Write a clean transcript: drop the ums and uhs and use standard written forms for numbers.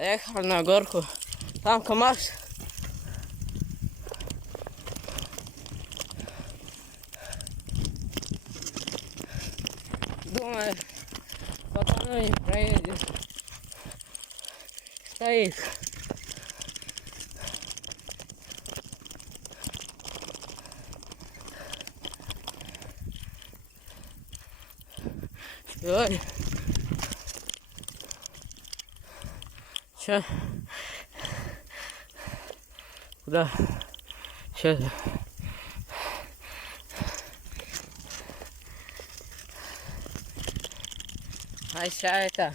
Заехал на горку. Там КамАЗ. Думаю, пацаны не проедет. Стоит. Ой. Че? Куда? Че? А сейчас это